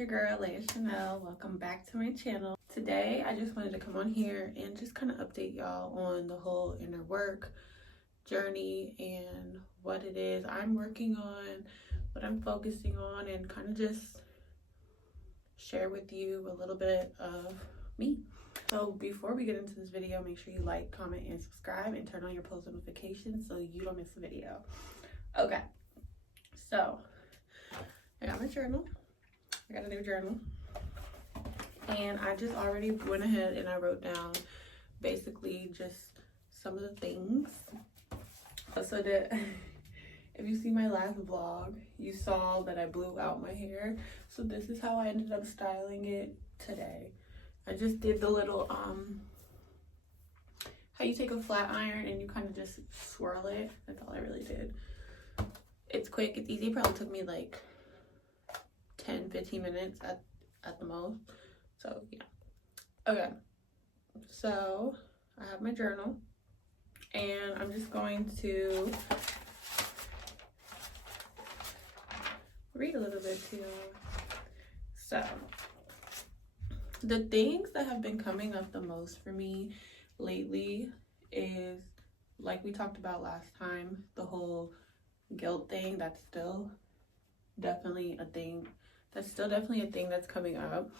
your girl Leia Chanel. Welcome back to my channel. Today I just wanted to come on here and just kind of update y'all on the whole inner work journey and what it is I'm working on, what I'm focusing on, and kind of just share with you a little bit of me. So before we get into this video, make sure you like, comment, and subscribe, and turn on your post notifications so you don't miss a video. Okay, so I got my journal. I got a new journal, and I just already went ahead and I wrote down basically just some of the things. So that if you see my last vlog, you saw that I blew out my hair. So this is how I ended up styling it today. I just did the little how you take a flat iron and you kind of just swirl it. That's all I really did. It's quick, it's easy. It probably took me like 10-15 minutes at the most. So yeah. Okay, so I have my journal and I'm just going to read a little bit to you. So the things that have been coming up the most for me lately is, like we talked about last time, the whole guilt thing. That's still definitely a thing. That's coming up.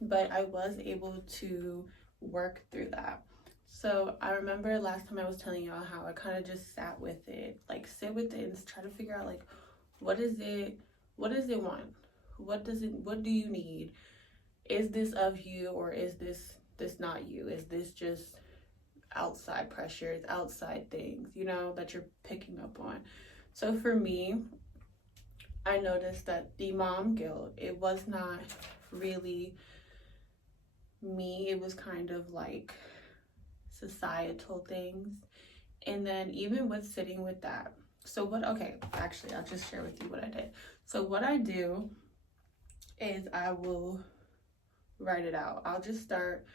But I was able to work through that. So I remember last time I was telling y'all how I kind of just sat with it, like sit with it and try to figure out like, what does it want? What do you need? Is this of you, or is this not you? Is this just outside pressures, outside things, you know, that you're picking up on? So for me, I noticed that the mom guilt, it was not really me. It was kind of like societal things. And then even with sitting with that, actually I'll just share with you what I did. So what I do is I will write it out. I'll just start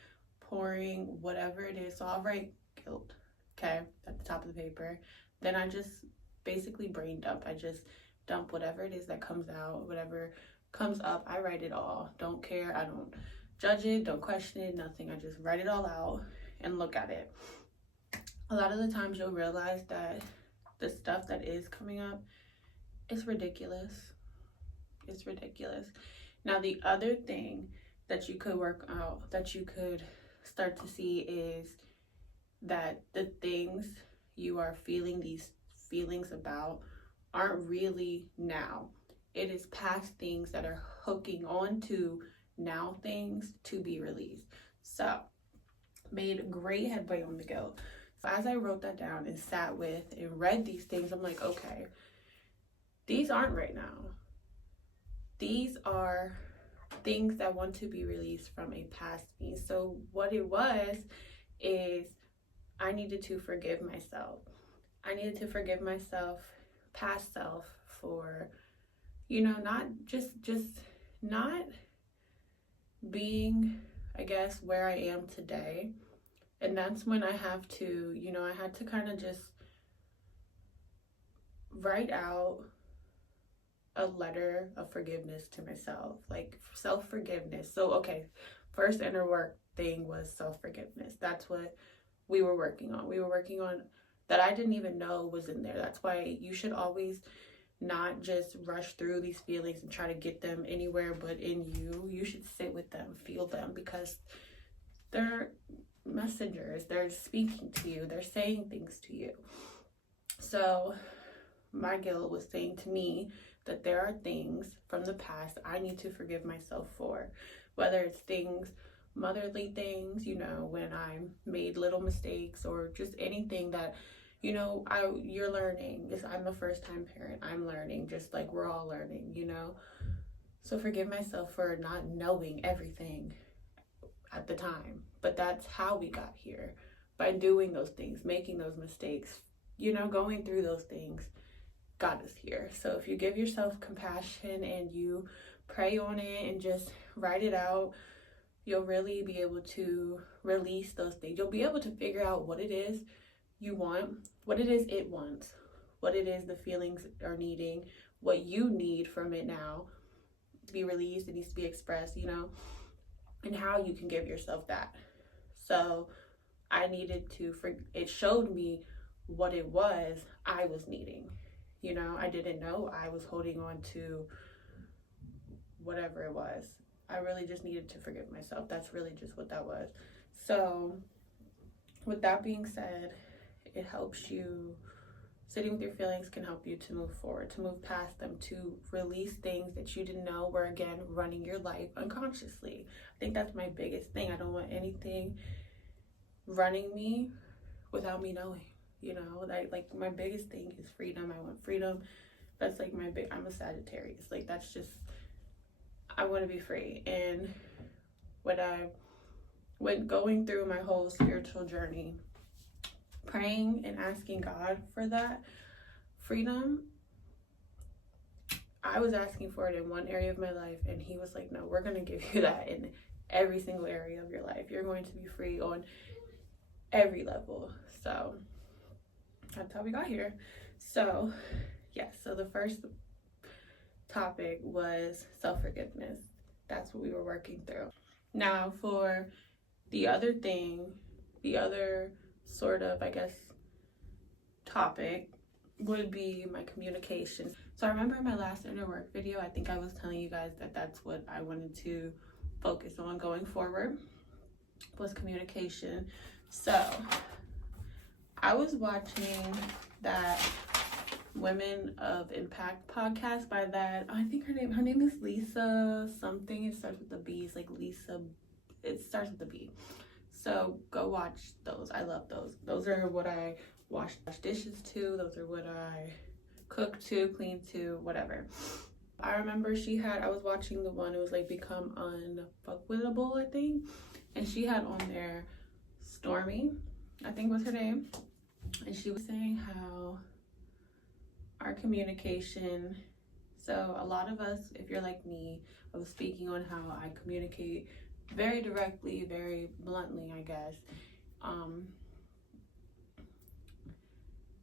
pouring whatever it is. So I'll write guilt, okay, at the top of the paper. Then I just basically brain dump. I just dump whatever it is that comes out, whatever comes up. I write it all. Don't care. I don't judge it, don't question it, nothing. I just write it all out and look at it. A lot of the times you'll realize that the stuff that is coming up is ridiculous. It's ridiculous. Now, the other thing that you could work out, that you could start to see, is that the things you are feeling these feelings about aren't really now. It is past things that are hooking on to now things to be released. So, made great headway on the guilt. So as I wrote that down and sat with and read these things, I'm like, okay, these aren't right now. These are things that want to be released from a past me. So what it was is I needed to forgive myself. I needed to forgive myself, past self, for, you know, not just not being, I guess, where I am today. And that's when I have to, you know, I had to kind of just write out a letter of forgiveness to myself, like self-forgiveness. So, okay, first inner work thing was self-forgiveness. That's what we were working on. We were working on that I didn't even know was in there. That's why you should always not just rush through these feelings and try to get them anywhere but in you. You should sit with them, feel them, because they're messengers. They're speaking to you. They're saying things to you. So my guilt was saying to me that there are things from the past I need to forgive myself for, whether it's things, motherly things, you know, when I made little mistakes, or just anything that, you know, you're learning. I'm a first-time parent. I'm learning, just like we're all learning, you know. So forgive myself for not knowing everything at the time. But that's how we got here, by doing those things, making those mistakes, you know, going through those things got us here. So if you give yourself compassion and you pray on it and just write it out, you'll really be able to release those things. You'll be able to figure out what it is you want, what it is it wants, what it is the feelings are needing, what you need from it now, to be released, it needs to be expressed, you know, and how you can give yourself that. So I needed to, it showed me what it was I was needing. You know, I didn't know I was holding on to whatever it was. I really just needed to forgive myself. That's really just what that was. So with that being said, it helps you, sitting with your feelings can help you to move forward, to move past them, to release things that you didn't know were, again, running your life unconsciously. I think that's my biggest thing. I don't want anything running me without me knowing, you know. Like my biggest thing is freedom. I want freedom. That's like I'm a Sagittarius. Like that's just, I want to be free. And when going through my whole spiritual journey, praying and asking God for that freedom, I was asking for it in one area of my life, and he was like, no, we're going to give you that in every single area of your life. You're going to be free on every level. So that's how we got here. So yes, so the first topic was self-forgiveness. That's what we were working through. Now for the other thing, the other sort of, I guess, topic would be my communication. So I remember in my last inner work video, I think I was telling you guys that that's what I wanted to focus on going forward, was communication. So I was watching that Women of Impact podcast by that, I think her name is Lisa something. It starts with the B. It's like Lisa, it starts with the B. So go watch those. I love those. Those are what I wash dishes to. Those are what I cook to, clean to, whatever. I remember I was watching the one, it was like Become Unfuckwittable, I think. And she had on there Stormy, I think was her name. And she was saying how our communication, so a lot of us, if you're like me, I was speaking on how I communicate very directly, very bluntly, I guess.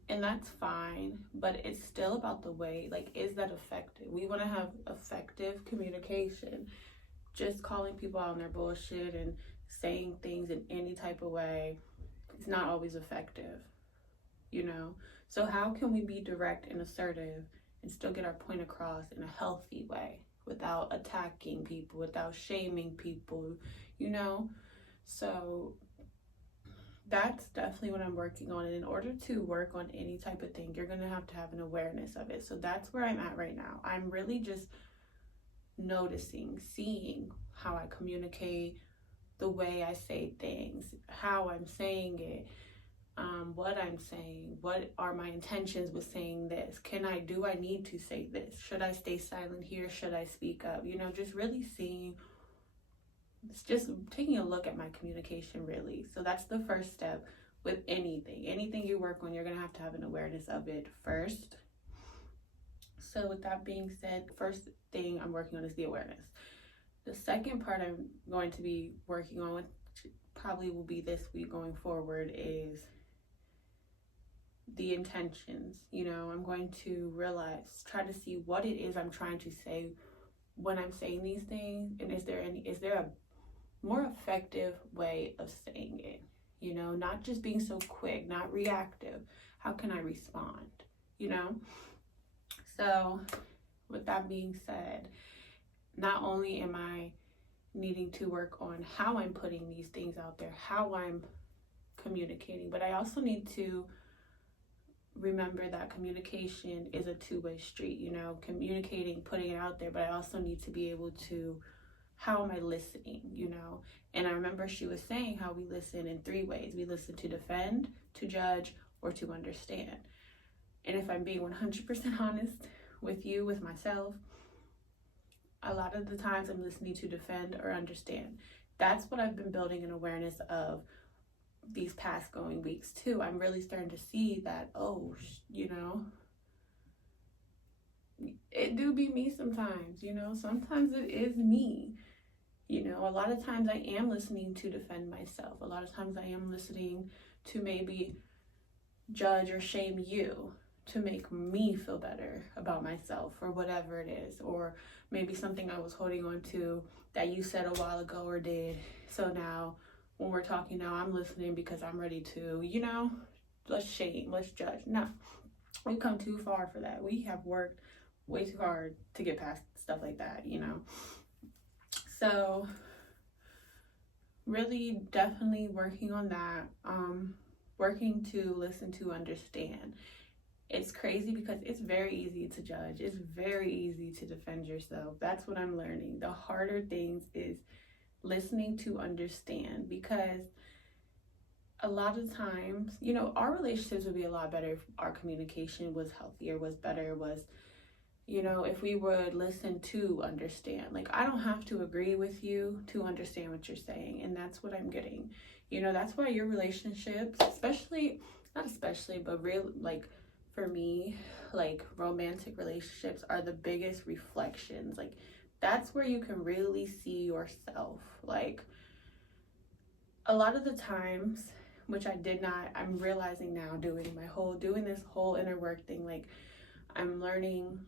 And that's fine, but it's still about the way, like, is that effective? We want to have effective communication. Just calling people out on their bullshit and saying things in any type of way, it's not always effective, you know? So how can we be direct and assertive and still get our point across in a healthy way without attacking people, without shaming people, you know? So that's definitely what I'm working on. And in order to work on any type of thing, you're going to have an awareness of it. So that's where I'm at right now. I'm really just noticing, seeing how I communicate, the way I say things, how I'm saying it, what I'm saying, what are my intentions with saying this? Do I need to say this? Should I stay silent here? Should I speak up? You know, just really seeing, it's just taking a look at my communication, really. So that's the first step with anything you work on. You're gonna have to have an awareness of it first. So with that being said, first thing I'm working on is the awareness. The second part I'm going to be working on, which probably will be this week going forward, is the intentions. You know, I'm going to try to see what it is I'm trying to say when I'm saying these things, and is there a more effective way of saying it, you know, not just being so quick, not reactive. How can I respond, you know? So with that being said, not only am I needing to work on how I'm putting these things out there, how I'm communicating, but I also need to remember that communication is a two-way street, you know, communicating, putting it out there, but I also need to be able to, how am I listening, you know? And I remember she was saying how we listen in three ways. We listen to defend, to judge, or to understand. And if I'm being 100% honest with you, with myself, a lot of the times I'm listening to defend or understand. That's what I've been building an awareness of these past going weeks too. I'm really starting to see that, oh, you know, it do be me sometimes, you know, sometimes it is me. You know, a lot of times I am listening to defend myself. A lot of times I am listening to maybe judge or shame you, to make me feel better about myself or whatever it is, or maybe something I was holding on to that you said a while ago or did. So now when we're talking now, I'm listening because I'm ready to, you know, let's shame, let's judge. No, we've come too far for that. We have worked way too hard to get past stuff like that, you know. So really definitely working on that, working to listen to understand. It's crazy because it's very easy to judge. It's very easy to defend yourself. That's what I'm learning. The harder things is listening to understand, because a lot of times, you know, our relationships would be a lot better if our communication was healthier, was better, was, you know, if we would listen to understand. Like, I don't have to agree with you to understand what you're saying, and that's what I'm getting. You know, that's why your relationships, especially, not especially, but real, like, for me, like, romantic relationships are the biggest reflections. Like, that's where you can really see yourself. Like, a lot of the times, which I did not, I'm realizing now doing this whole inner work thing, like, I'm learning,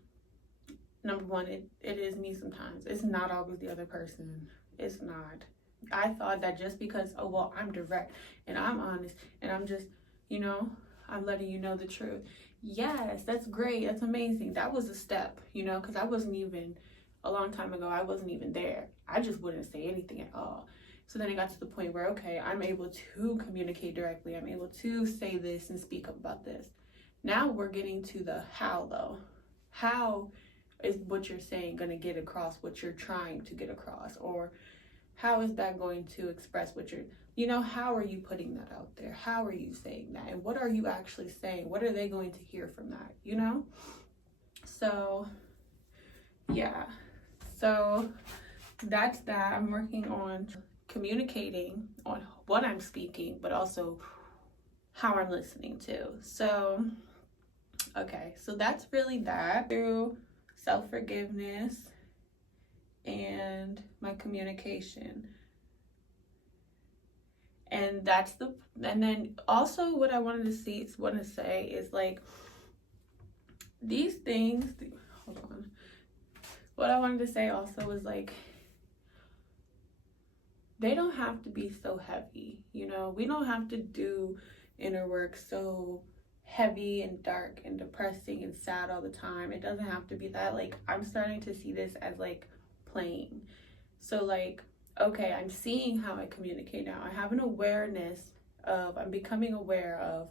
number one, it is me sometimes. It's not always the other person. It's not. I thought that just because, oh, well, I'm direct and I'm honest and I'm just, you know, I'm letting you know the truth. Yes, that's great. That's amazing. That was a step, you know, because I wasn't even, a long time ago, I wasn't even there. I just wouldn't say anything at all. So then it got to the point where, okay, I'm able to communicate directly. I'm able to say this and speak up about this. Now we're getting to the how, though. How is what you're saying going to get across what you're trying to get across? Or how is that going to express what you're, you know, how are you putting that out there? How are you saying that? And what are you actually saying? What are they going to hear from that, you know? So, yeah. So that's that. I'm working on communicating on what I'm speaking, but also how I'm listening to. So, okay. So that's really that. Through self-forgiveness and my communication. And that's the, and then also what I wanted to say is, like, these things, hold on. What I wanted to say also was, like, they don't have to be so heavy, you know? We don't have to do inner work so heavy and dark and depressing and sad all the time. It doesn't have to be that. Like, I'm starting to see this as, like, playing. So, like, okay, I'm seeing how I communicate now. I have an awareness of, I'm becoming aware of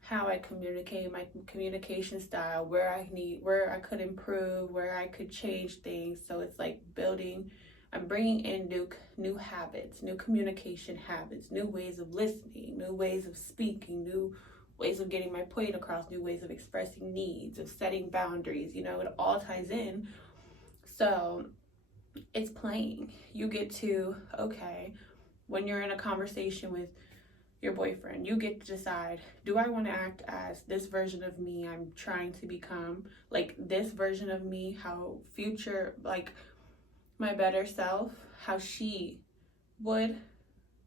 how I communicate, my communication style, where I could improve, where I could change things. So it's like building, I'm bringing in new habits, new communication habits, new ways of listening, new ways of speaking, new ways of getting my point across, new ways of expressing needs, of setting boundaries, you know, it all ties in. So it's playing. You get to, okay, when you're in a conversation with your boyfriend, you get to decide, do I want to act as this version of me I'm trying to become, like this version of me, how future, like my better self, how she would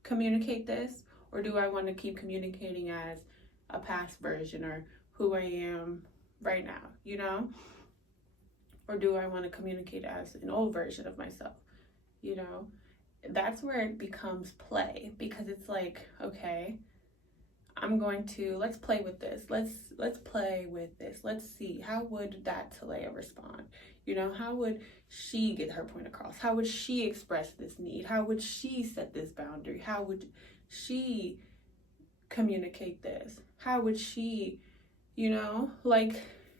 communicate this, or do I want to keep communicating as a past version or who I am right now, you know? Or do I want to communicate as an old version of myself, you know? That's where it becomes play, because it's like, okay, I'm going to, let's play with this. Let's play with this. Let's see, how would that Talea respond? You know, how would she get her point across? How would she express this need? How would she set this boundary? How would she communicate this? How would she, you know, like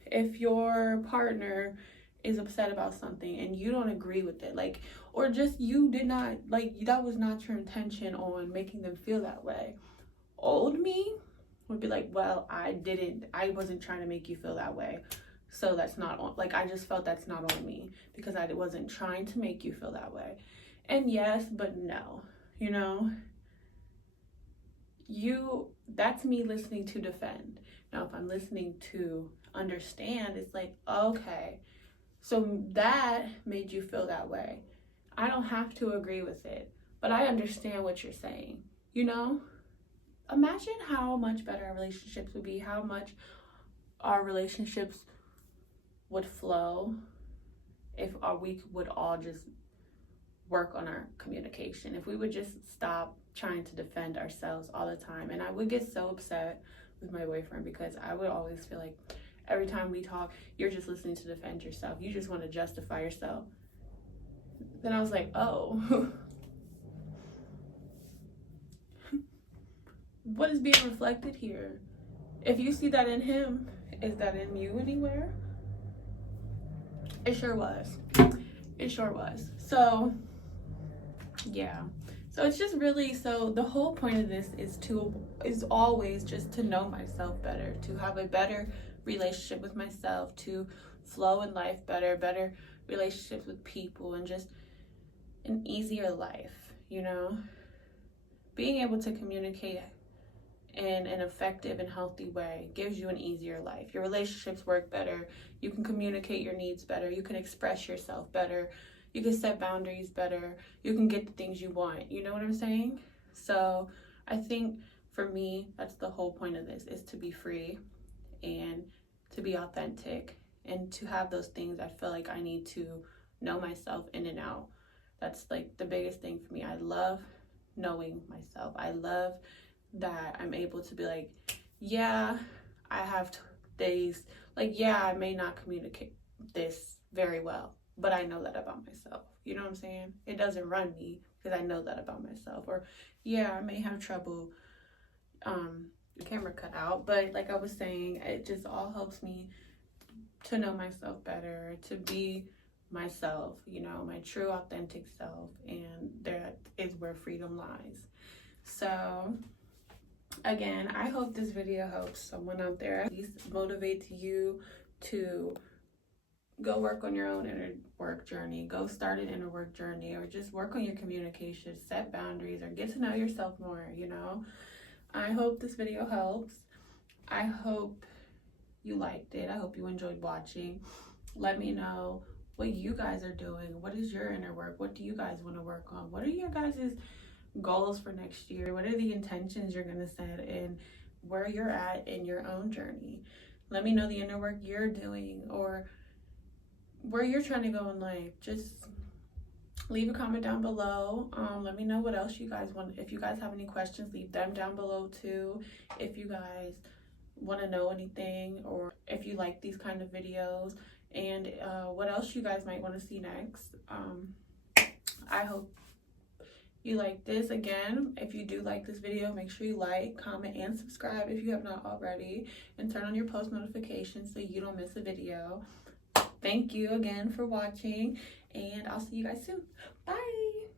if your partner is upset about something and you don't agree with it, like, or just you did not, like, that was not your intention on making them feel that way. Old me would be like, well, I wasn't trying to make you feel that way. So that's not on, like, I just felt that's not on me because I wasn't trying to make you feel that way. And yes, but no, you know, that's me listening to defend. Now, if I'm listening to understand, it's like, okay, so that made you feel that way. I don't have to agree with it, but I understand what you're saying, you know? Imagine how much better our relationships would be, how much our relationships would flow if we would all just work on our communication. If we would just stop trying to defend ourselves all the time. And I would get so upset with my boyfriend because I would always feel like every time we talk, you're just listening to defend yourself. You just want to justify yourself. Then I was like, oh, what is being reflected here? If you see that in him, is that in you anywhere? It sure was. It sure was. So, yeah. So it's just really, so the whole point of this is always just to know myself better, to have a better relationship with myself, to flow in life better relationships with people, and just an easier life, you know? Being able to communicate in an effective and healthy way gives you an easier life. Your relationships work better. You can communicate your needs better. You can express yourself better. You can set boundaries better. You can get the things you want. You know what I'm saying? So I think for me, that's the whole point of this, is to be free and to be authentic and to have those things I feel like I need to know myself in and out. That's like the biggest thing for me. I love knowing myself. I love that I'm able to be like, yeah, I have days, like, yeah, I may not communicate this very well, but I know that about myself. You know what I'm saying? It doesn't run me because I know that about myself. Or, yeah, I may have trouble, the camera cut out, but like I was saying, it just all helps me to know myself better, to be myself, you know, my true authentic self, and that is where freedom lies. So again, I hope this video helps someone out there, at least motivates you to go work on your own inner work journey, go start an inner work journey, or just work on your communication, set boundaries, or get to know yourself more, you know. I hope this video helps. I hope you liked it. I hope you enjoyed watching. Let me know what you guys are doing. What is your inner work? What do you guys want to work on? What are your guys' goals for next year? What are the intentions you're going to set, and where you're at in your own journey? Let me know the inner work you're doing, or where you're trying to go in life. Just leave a comment down below. Let me know what else you guys want. If you guys have any questions, leave them down below too. If you guys want to know anything, or if you like these kind of videos, and what else you guys might want to see next. I hope you like this. Again, if you do like this video, make sure you like, comment, and subscribe if you have not already, and turn on your post notifications so you don't miss a video. Thank you again for watching, and I'll see you guys soon. Bye.